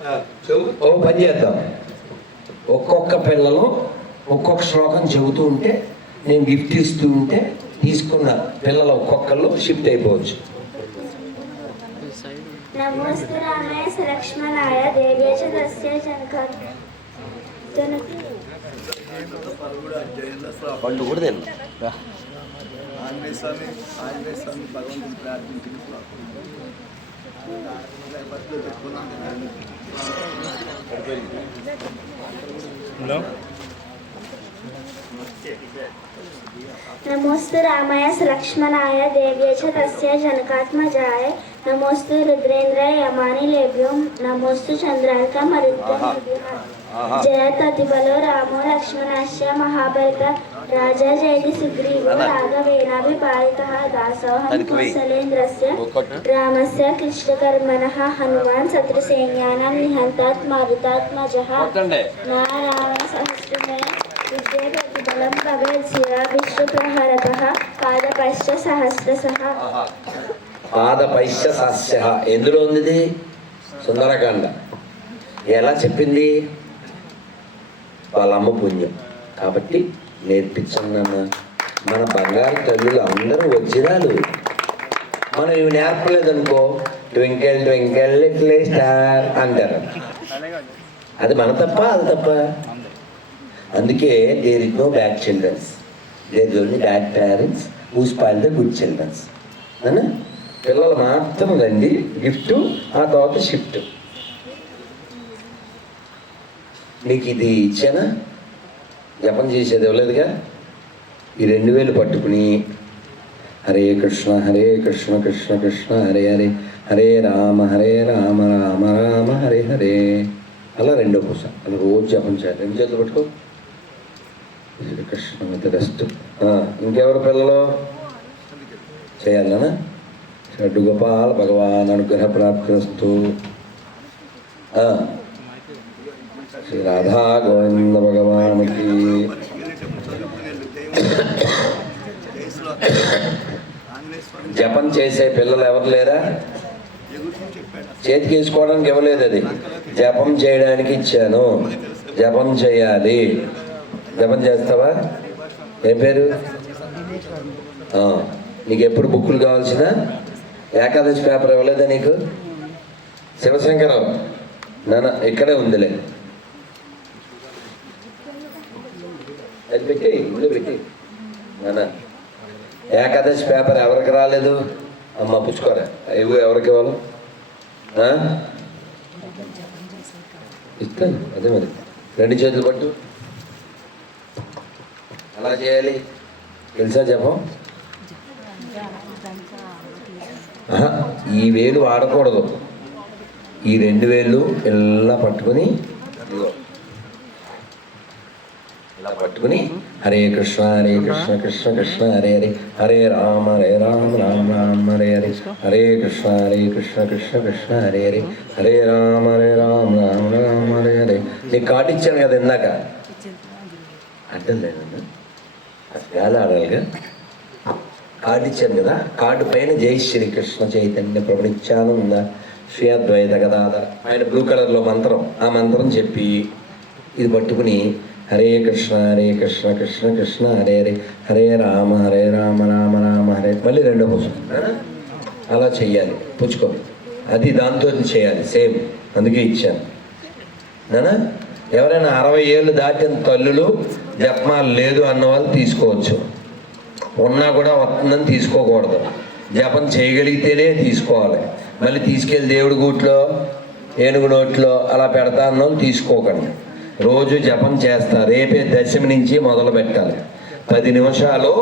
ఓ పని చేద్దాం. ఒక్కొక్క పిల్లలు ఒక్కొక్క శ్లోకం చెబుతూ ఉంటే నేను గిఫ్ట్ ఇస్తూ ఉంటే తీసుకున్న పిల్లలు ఒక్కొక్కళ్ళు షిఫ్ట్ అయిపోవచ్చు. నమోస్తు రామాయ లక్ష్మణాయ దేవ్య చ తస్య జనక పండు కూడా తిన్నా ఆంజనేయ స్వామి ఆంజనేయ స్వామి భగవంతుని ప్రార్థించిన హలో नमोस्तु रामाय लक्ष्मणाय देव्य च तस्य जनकात्मजाय नमोस्तु रुद्रेन्द्राय यमानि यमानिलेभ्यो नमोस्तु चन्द्रार्कमरुद्रं जयततिबलो रामो लक्ष्मणस्य महाभरत సుగ్రీవో రాఘవేణాభి పాలిత దాసోహం. కుశలేంద్రస్య రామస్య హనుమాన్ శత్రుసైన్యానాం నిహంతాత్ మారుతాత్మజः నారాయణ సహస్రమే విద్యే పాదపశ్చ ఎందులో ఉంది? సుందరకాండ। ఎలా చెప్పింది? వాళ్ళమ్మ పుణ్యం. కాబట్టి నేర్పించండి మన బంగారు తల్లులు అందరూ వజ్రాలు. మనం ఇవి నేర్పలేదనుకో ట్వింకెల్ ట్వింకెల్ లిటిల్ స్టార్ అంటారు. అది మన తప్ప అది తప్ప. అందుకే there is no bad childrens there only bad parents who spoil the good childrens అనా పిల్లలు మాత్రం రండి. గిఫ్ట్ ఆ తర్వాత షిఫ్ట్ మీకు ఇది ఇచ్చానా? జపం చేసేది ఇవ్వలేదుగా ఈ రెండు వేలు పట్టుకుని హరే కృష్ణ హరే కృష్ణ కృష్ణ కృష్ణ హరే హరే హరే రామ హరే రామ రామ రామ హరే హరే. అలా రెండో పూస. అది రోజు జపం చేయాలి. రెండు చేతులు పట్టుకో. Krishna with rest. ఇంకెవరు పిల్లలు? చేయాలనా? షడ్డు గోపాల్ భగవాన్ అనుగ్రహ ప్రాప్తిస్తూ శ్రీ రాధా గోవింద భగవానికి జై శ్లోకం ఆంజనేయ స్వామి జపం చేసే పిల్లలు ఎవరు లేరా? ఎగురుతూ చేతికి వేసుకోవడానికి ఇవ్వలేదు అది. జపం చేయడానికి ఇచ్చాను. జపం చేయాలి. జపం చేస్తావా? ఏం పేరు? నీకు ఎప్పుడు బుక్కులు కావాల్సిన? ఏకాదశి పేపర్ ఇవ్వలేదా నీకు? శివశంకరం. నాన్న ఇక్కడే ఉందిలే. అది పెట్టి ఇంట్లో పెట్టి నాన్న. ఏకాదశి పేపర్ ఎవరికి రాలేదు? అమ్మ పుచ్చుకోరా. ఇవి ఎవరికి ఇవ్వాలి? ఇస్తాను అదే మరి. రెండు చేతులు పట్టు. ఎలా చేయాలి? తెలుసా చెప్పం ఈ వేలు వాడకూడదు. ఈ రెండు వేలు ఇలా పట్టుకొని ఇలా పట్టుకుని హరే కృష్ణ హరే కృష్ణ కృష్ణ కృష్ణ హరే హరే హరే రామ హరే రామ రామ రామ హరే హరే హరే కృష్ణ హరే కృష్ణ కృష్ణ కృష్ణ హరే హరే హరే రామ హరే రామ రామ రామ హరే హరే నీకు కార్డు ఇచ్చాను కదా ఇందాక. అడ్డం లేదన్నా గాలి ఆడాలిగా ఇచ్చాను కదా. కార్డు పైన జై శ్రీకృష్ణ చైతన్య ప్రభు నిత్యానంద శ్రీ అద్వైత గదాధర. ఆయన బ్లూ కలర్లో మంత్రం ఆ మంత్రం చెప్పి ఇది పట్టుకుని హరే కృష్ణ హరే కృష్ణ కృష్ణ కృష్ణ హరే హరే హరే రామ హరే రామ రామ రామ హరే మళ్ళీ రెండో పుస్తకం అలా చెయ్యాలి పుచ్చుకో అది దాంతో చేయాలి సేమ్. అందుకే ఇచ్చాను. నానా? ఎవరైనా అరవై ఏళ్ళు దాటిన తల్లులు జపమాలు లేదు అన్న వాళ్ళు తీసుకోవచ్చు. ఉన్నా కూడా వస్తుందని తీసుకోకూడదు. జపం చేయగలిగితేనే తీసుకోవాలి. మళ్ళీ తీసుకెళ్ళి దేవుడి గూట్లో ఏనుగు నోట్లో అలా పెడతా అన్నాం తీసుకోకండి. రోజు జపం చేస్తా. రేపే దశమి నుంచి మొదలు పెట్టాలి. పది నిమిషాలు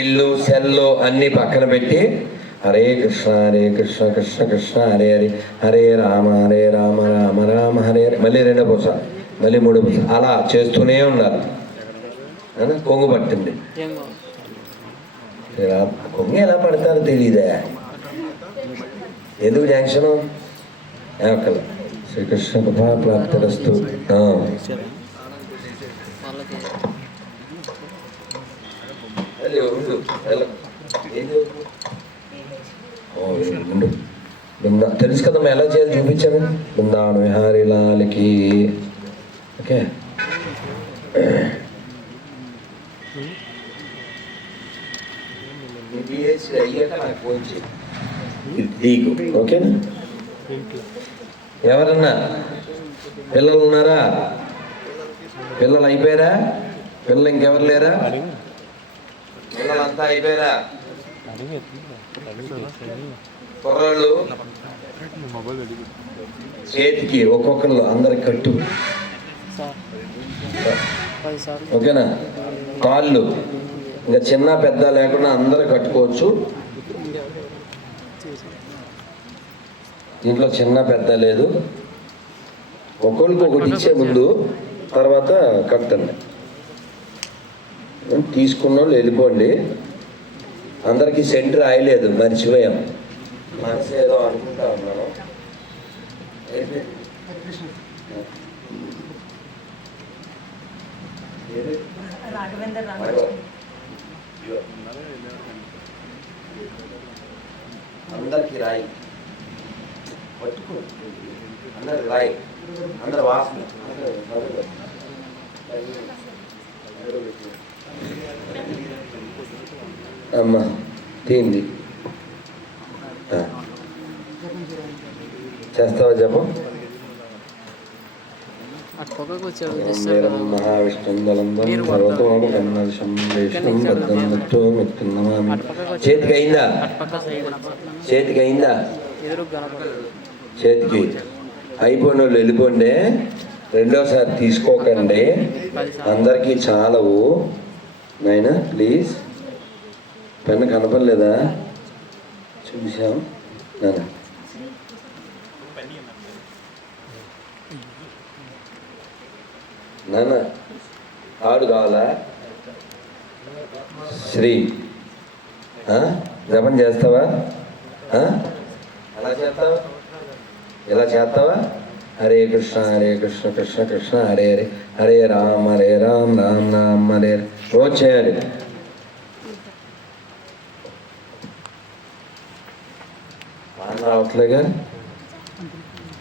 ఇల్లు సెల్లు అన్ని పక్కన పెట్టి హరే కృష్ణ హరే కృష్ణ కృష్ణ కృష్ణ హరే హరే హరే రామ హరే రామ రామ రామ హరే మళ్ళీ రెండో పూస మళ్ళీ మూడో పూస. అలా చేస్తూనే ఉన్నారు. కొంగు పట్టింది. కొంగు ఎలా పడతారో తెలియదే ఎందుకు జంక్షన్ ఒక్కలా శ్రీకృష్ణ కృపాప్రాప్తిరస్తు ఆ. అది ఎలా? తెలుసు కదమ్మా ఎలా చేయాలి చూపించాను? బృందావన అయ్యాక నాకు ఫోన్ చేయి. ఓకేనా? ఎవరన్నా పిల్లలు ఉన్నారా? పిల్లలు అయిపోయారా? పిల్లలు ఇంకెవరు లేరా? పిల్లలంతా అయిపోయారా? కుర్రాళ్ళు చేతికి ఒక్కొక్కళ్ళు అందరికి కట్టు. ఓకేనా? కాళ్ళు. ఇంకా చిన్న పెద్ద లేకుండా అందరూ కట్టుకోవచ్చు. దీంట్లో చిన్న పెద్ద లేదు. ఒక్కొక్కరికి ఒకటి ఇచ్చే ముందు తర్వాత కట్టండి తీసుకున్న వాళ్ళు వెళ్ళిపోండి. అందరికీ సెంటర్ రాయలేదు మర్చిపోయాం. మనసు ఏదో అనుకుంటా ఉన్నాను. అందరికి రాయి. పట్టుకో అందరు రాయి అందరు వాసన. అమ్మా తీంది. చేస్తావా జపం? అటుపక్కకు వచ్చాడు చేతికి. అయిపోయిన వాళ్ళు వెళ్ళిపోండి. రెండోసారి తీసుకోకండి. అందరికీ చాలవు. నైనా ప్లీజ్. పెన్ను కనపడలేదా? చూసాం నాన్న నాన్న ఆడు కావాలా? శ్రీ. జపం చేస్తావా? అలా చేస్తావా? ఎలా చేస్తావా? హరే కృష్ణ హరే కృష్ణ కృష్ణ కృష్ణ హరే హరే హరే రామ్ హరే రామ్ రామ్ రామ్ హరే. రోజు చేయాలి. రావట్లేగా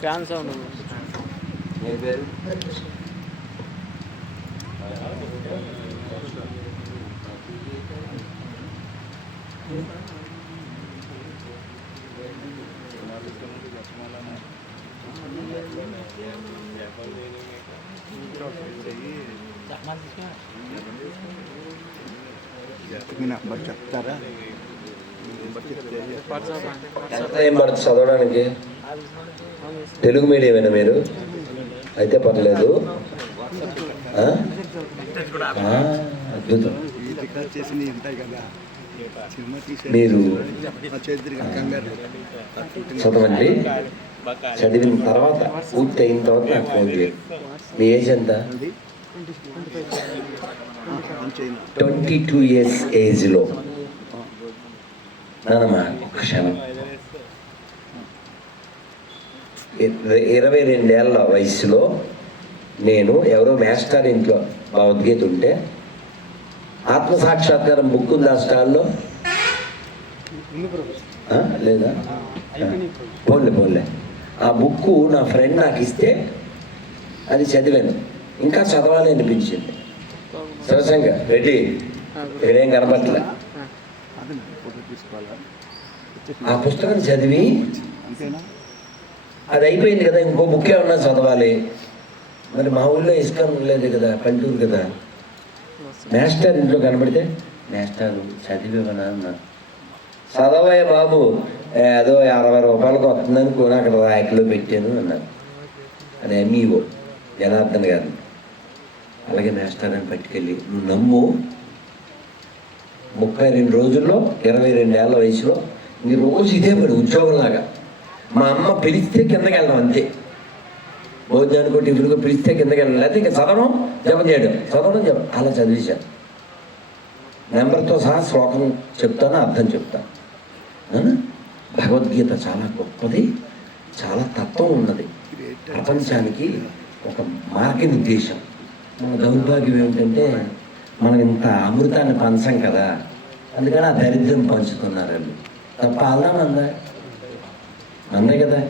ఫ్యాన్ సౌండ్. నీ పేరు? మీ నెంబర్ చెప్తారా? ఎంత పడుతుంది చదవడానికి? తెలుగు మీడియమేనా మీరు? అయితే పర్లేదు. అద్భుతం. మీరు చదవండి. చదివిన తర్వాత పూర్తి అయిన తర్వాత నాకు ఫోన్ చేయండి మీ ఏజ్ ఎంత? ట్వంటీ టూ ఇయర్స్ ఏజ్లో నానమ్మా ఒక క్షణం. ఇర- ఇరవై రెండేళ్ళ వయసులో నేను ఎవరో మాస్టర్ ఇంట్లో భగవద్గీత ఉంటే ఆత్మసాక్షాత్కారం బుక్ ఉందా స్టాల్లో? ఆ, లేదా? ఆ, పోన్లే పోన్లే. ఆ బుక్ నా ఫ్రెండ్ నాకు ఇస్తే అది చదివాను. ఇంకా చదవాలి అనిపించింది. శివశంకర్ రెడ్డి ఇక్కడేం కనపట్లే ఆ పుస్తకం చదివి అది అయిపోయింది కదా ఇంకో బుక్ ఏమన్నా చదవాలి. మరి మా ఊళ్ళో ఇష్టం లేదు కదా పల్లెటూరు కదా. మాస్టర్ ఇంట్లో కనబడితే మాస్టర్ చదివేవనా అన్నా చదవయ్య బాబు. ఏదో అరవై రూపాయలకు వస్తుందని కొని అక్కడ ర్యాక్లో పెట్టాను అన్నాను అది ఎంఈఓ జనార్దన్ గారిని అలాగే మాస్టర్ అని పట్టుకెళ్ళి నువ్వు నమ్ము ముప్పై రెండు రోజుల్లో ఇరవై రెండేళ్ళ వయసులో నీ రోజు ఇదే పడి ఉద్యోగంలాగా మా అమ్మ పిలిస్తే కిందకి వెళ్ళడం అంతే భోజనానికో టిఫిన్కో పిలిస్తే కిందకి వెళ్ళడం లేకపోతే ఇంకా చదవడం జపం చేయడం చదవడం జపం అలా చదివేశాను నెంబర్తో సహా శ్లోకం చెప్తాను అర్థం చెప్తాను భగవద్గీత చాలా గొప్పది చాలా తత్వం ఉన్నది. ప్రపంచానికి ఒక మార్గనిర్దేశం. మన దౌర్భాగ్యం ఏమిటంటే మనం ఇంత అమృతాన్ని పంచం కదా అందుకని ఆ దరిద్రం పంచుతున్నారు వాళ్ళు తప్ప అల్లా మందా? కదా?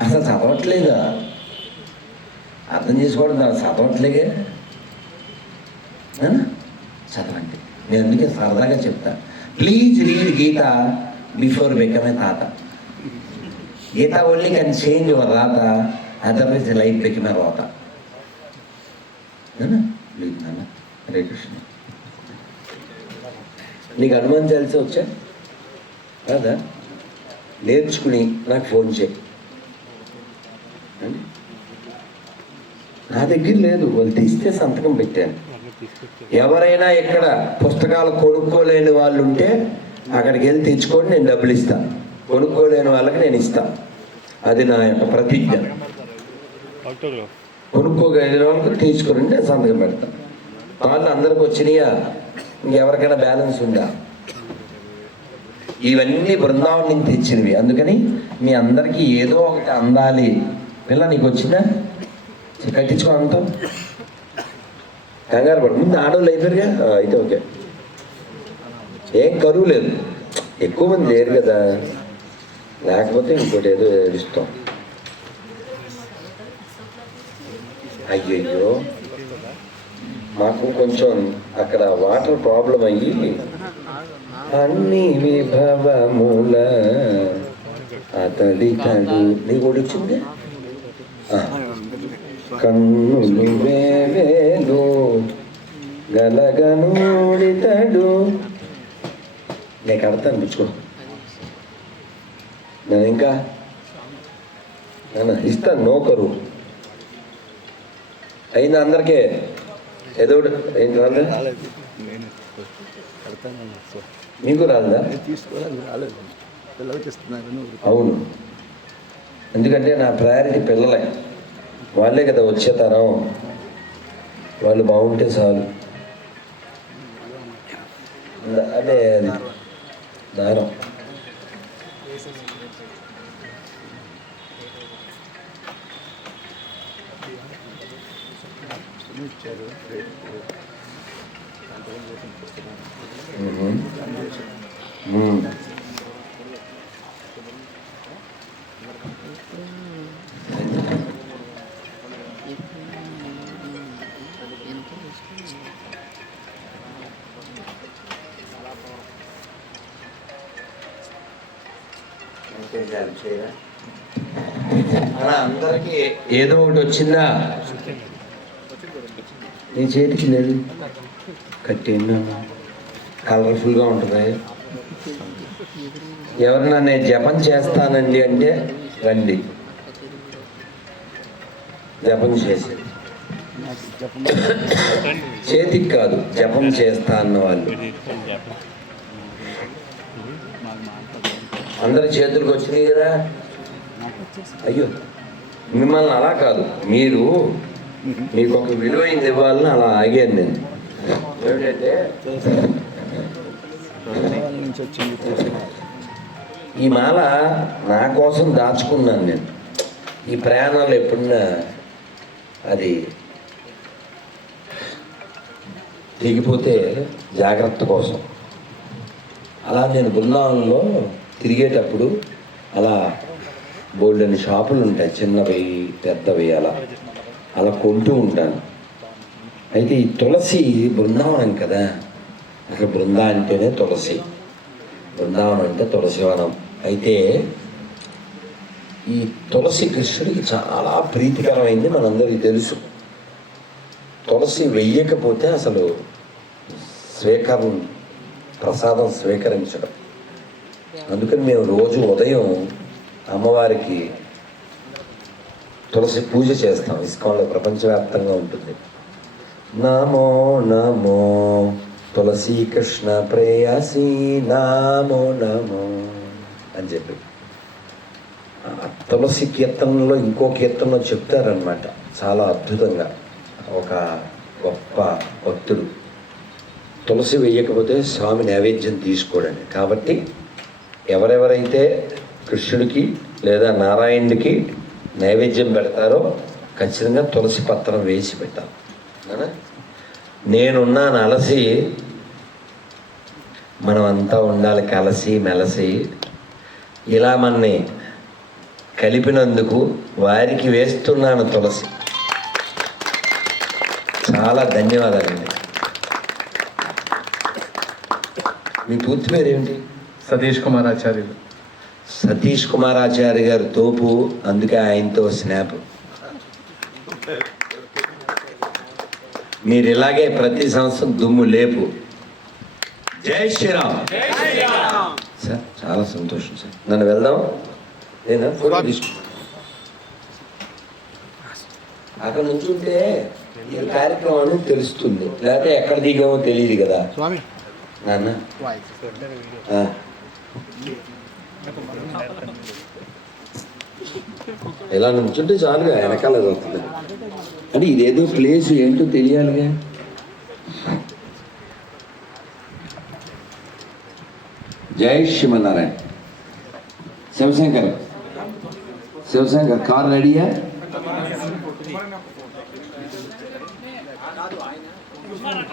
అసలు చదవట్లేదా? అర్థం చేసుకోవడం దాన్ని చదవట్లేగే చదవండి. నేను అందుకే సరదాగా చెప్తా. Please read Gita. Before become a తాత Gita only can change your రాత అదర్వైజ్ లైఫ్ బికమ్ ఏ రోత ప్లీజ్ నాన్న హరే కృష్ణ నీకు హనుమాన్ చాలీసా వచ్చా? కాదా? నేర్చుకుని నాకు ఫోన్ చేయి? నా దగ్గర లేదు. వాళ్ళు తీస్తే సంతకం పెట్టాను. ఎవరైనా ఇక్కడ పుస్తకాలు కొనుక్కోలేని వాళ్ళు ఉంటే అక్కడికి వెళ్ళి తెచ్చుకొని నేను డబ్బులు ఇస్తా. కొనుక్కోలేని వాళ్ళకి నేను ఇస్తా. అది నా యొక్క ప్రతిజ్ఞ. కొనుక్కోగలిగిన వాళ్ళకి తీసుకుని నేను సంతకం పెడతా. వాళ్ళు అందరికి వచ్చినాయా? ఇంకెవరికైనా బ్యాలెన్స్ ఉందా? ఇవన్నీ బృందావనం నుంచి తెచ్చినవి. అందుకని మీ అందరికీ ఏదో ఒకటి అందాలి. పిల్ల నీకు వచ్చిందా? కట్టించుకో అంతా. కంగారు పడు. ముందు ఆడవాళ్ళు అయిపోయారుగా? అయితే ఓకే. ఏం కరువు లేదు ఎక్కువ మంది లేరు కదా. లేకపోతే ఇంకోటి ఏదో ఏడుస్తాం అయ్యయ్యో. మాకు కొంచెం అక్కడ వాటర్ ప్రాబ్లం అయ్యి అన్ని విభవముల అతడి తడు నీకు ఒకటి వచ్చింది? కన్నులు వేవేలు గలగనూడితడు నేను కడతాను పుచ్చుకో. నేను ఇంకా నాన్న, ఇస్తాను నోకరు అయినా అందరికీ ఏదో ఏంటి రాలే మీకు రాలేదా? పిల్లలకి అవును. ఎందుకంటే నా ప్రయారిటీ పిల్లలే. వాళ్ళే కదా వచ్చే తరం. వాళ్ళు బాగుంటే చాలు. అదే అది. దారం ఇచ్చారు మ్మ్. మ్మ్. మన అందరికీ ఏదో ఒకటి వచ్చిందా? నీ చేతికి లేదు. కట్టేనా కలర్ఫుల్గా ఉంటుంది? ఎవరన్నా నేను జపం చేస్తానండి అంటే రండి. జపం చేసి. చేతికి కాదు జపం చేస్తా అన్న వాళ్ళు మాకు మాట్లాడదు అందరి చేతులకు వచ్చినాయి కదా? అయ్యో మిమ్మల్ని అలా కాదు. మీరు మీకు ఒక విలువైంది ఇవ్వాలని అలా ఆగాను నేను. ఏమిటంటే వాళ్ళ నుంచి వచ్చింది ఈ మాల నా కోసం దాచుకున్నాను నేను. ఈ ప్రయాణాలు ఎప్పుడన్నా అది దిగిపోతే జాగ్రత్త కోసం. అలా నేను బృందావనంలో తిరిగేటప్పుడు అలా బోల్డెన్ షాపులు ఉంటాయి చిన్నవి పెద్దవి అలా. అలా కొంటూ ఉంటాను. అయితే ఈ తులసి బృందావనం కదా? అక్కడ బృందా అంటేనే తులసి. బృందావనం అంటే తులసివనం అయితే ఈ తులసి కృష్ణుడికి చాలా ప్రీతికరమైంది మనందరికీ తెలుసు. తులసి వెయ్యకపోతే అసలు స్వీకరణ ప్రసాదం స్వీకరించడం. అందుకని మేము రోజు ఉదయం అమ్మవారికి తులసి పూజ చేస్తాం. ఇస్కాన్లో ప్రపంచవ్యాప్తంగా ఉంటుంది. నమో నమో తులసి కృష్ణ ప్రేయసి నామో నమో అని చెప్పి. తులసి కీర్తనలో ఇంకో కీర్తనలో చెప్తారనమాట చాలా అద్భుతంగా. ఒక గొప్ప భక్తుడు. తులసి వేయకపోతే స్వామి నైవేద్యం తీసుకోడండి. కాబట్టి ఎవరెవరైతే కృష్ణుడికి లేదా నారాయణుడికి నైవేద్యం పెడతారో ఖచ్చితంగా తులసి పత్రం వేసి పెట్టాలి. నేనున్నాను అలసి మనమంతా ఉండాలి కలసి మెలసి. ఇలా మనని కలిపినందుకు వారికి వేస్తున్నాను తులసి. చాలా ధన్యవాదాలండి. మీ పూర్తి పేరేమిటి? సతీష్ కుమార్ ఆచార్యులు సతీష్ కుమార్ ఆచార్య గారు తోపు అందుకే ఆయనతో స్నాప్. మీరు ఇలాగే ప్రతి సంవత్సరం దుమ్ము లేపు. జై శ్రీరామ్. సార్ చాలా సంతోషం సార్. నన్ను వెళ్దాం. ఫోటో తీసుకో. అక్కడ నుంచి ఉంటే ఈ కార్యక్రమం తెలుస్తుంది. లేకపోతే ఎక్కడ దిగామో తెలియదు కదా. స్వామి. నాన్న. ఆ. ఇలా నుంచుంటే చాలుగా వెనకాల వస్తుంది అంటే ఇదేదో ప్లేస్ ఏంటో తెలియాలిగా. జై శివనారాయణ శివశంకర్. శివశంకర్ కార్ రెడీయా?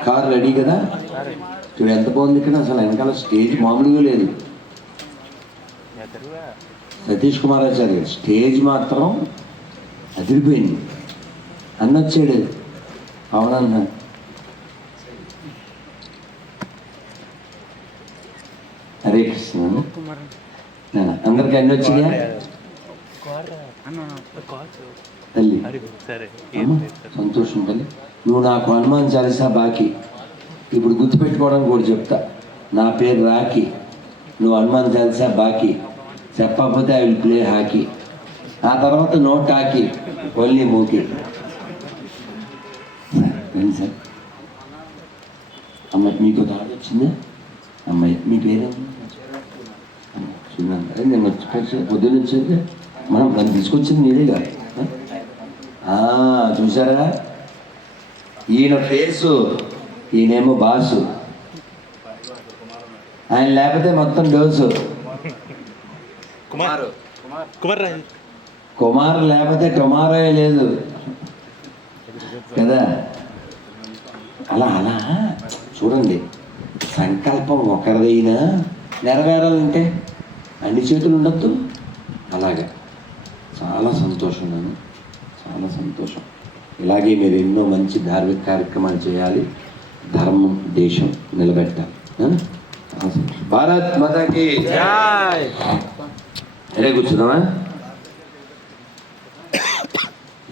కార్ రెడీ కదా? చూడు ఎంత బాగుంది ఇక్కడ. అసలు వెనకాల స్టేజ్ మామూలుగా లేదు. సతీష్ కుమారాచార్య స్టేజ్ మాత్రం అదిరిపోయింది. అన్న వచ్చాడు అవునన్న. హరే కృష్ణ. అందరికి అన్ని వచ్చినాయా? తల్లి. సంతోషం తల్లి. నువ్వు నాకు హనుమాన్ చాలీసా బాకీ. ఇప్పుడు గుర్తుపెట్టుకోవడానికి కూడా చెప్తా. నా పేరు రాఖీ. నువ్వు హనుమాన్ చాలీసా బాకీ. చెప్పకపోతే ఐ విల్ ప్లే హాకీ ఆ తర్వాత నో టాకీ ఓన్లీ మూకీ సార్ అమ్మ మీకు తాడు వచ్చిందా అమ్మాయి మీ పేరేంటి చూడండి నేను వచ్చి పొద్దున్న వచ్చేది మనం నన్ను తీసుకొచ్చింది మీరేగా కాదు చూసారా ఈయన ఫేసు ఈయనేమో బాసు ఆయన లేకపోతే మొత్తం డోసు కుమార్. కుమార్. కుమార్ లేకపోతే కుమారే లేదు. కదా? అలా అలా చూడండి. సంకల్పం ఒకరిదైనా నెరవేరాలంటే అన్ని చేతులు ఉండొద్దు. అలాగా. చాలా సంతోషం నేను. చాలా సంతోషం. ఇలాగే మీరు ఎన్నో మంచి ధార్మిక కార్యక్రమాలు చేయాలి. ధర్మం దేశం నిలబెట్టాలి. భారత్ మాతాకి అరే కూర్చున్నావా?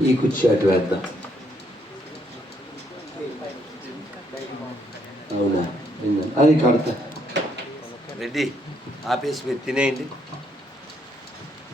ఈ కుర్చీ అటు వేద్దాం. అవునా. అది కడతా. రెడ్డి ఆపేసి మీరు తినేయండి.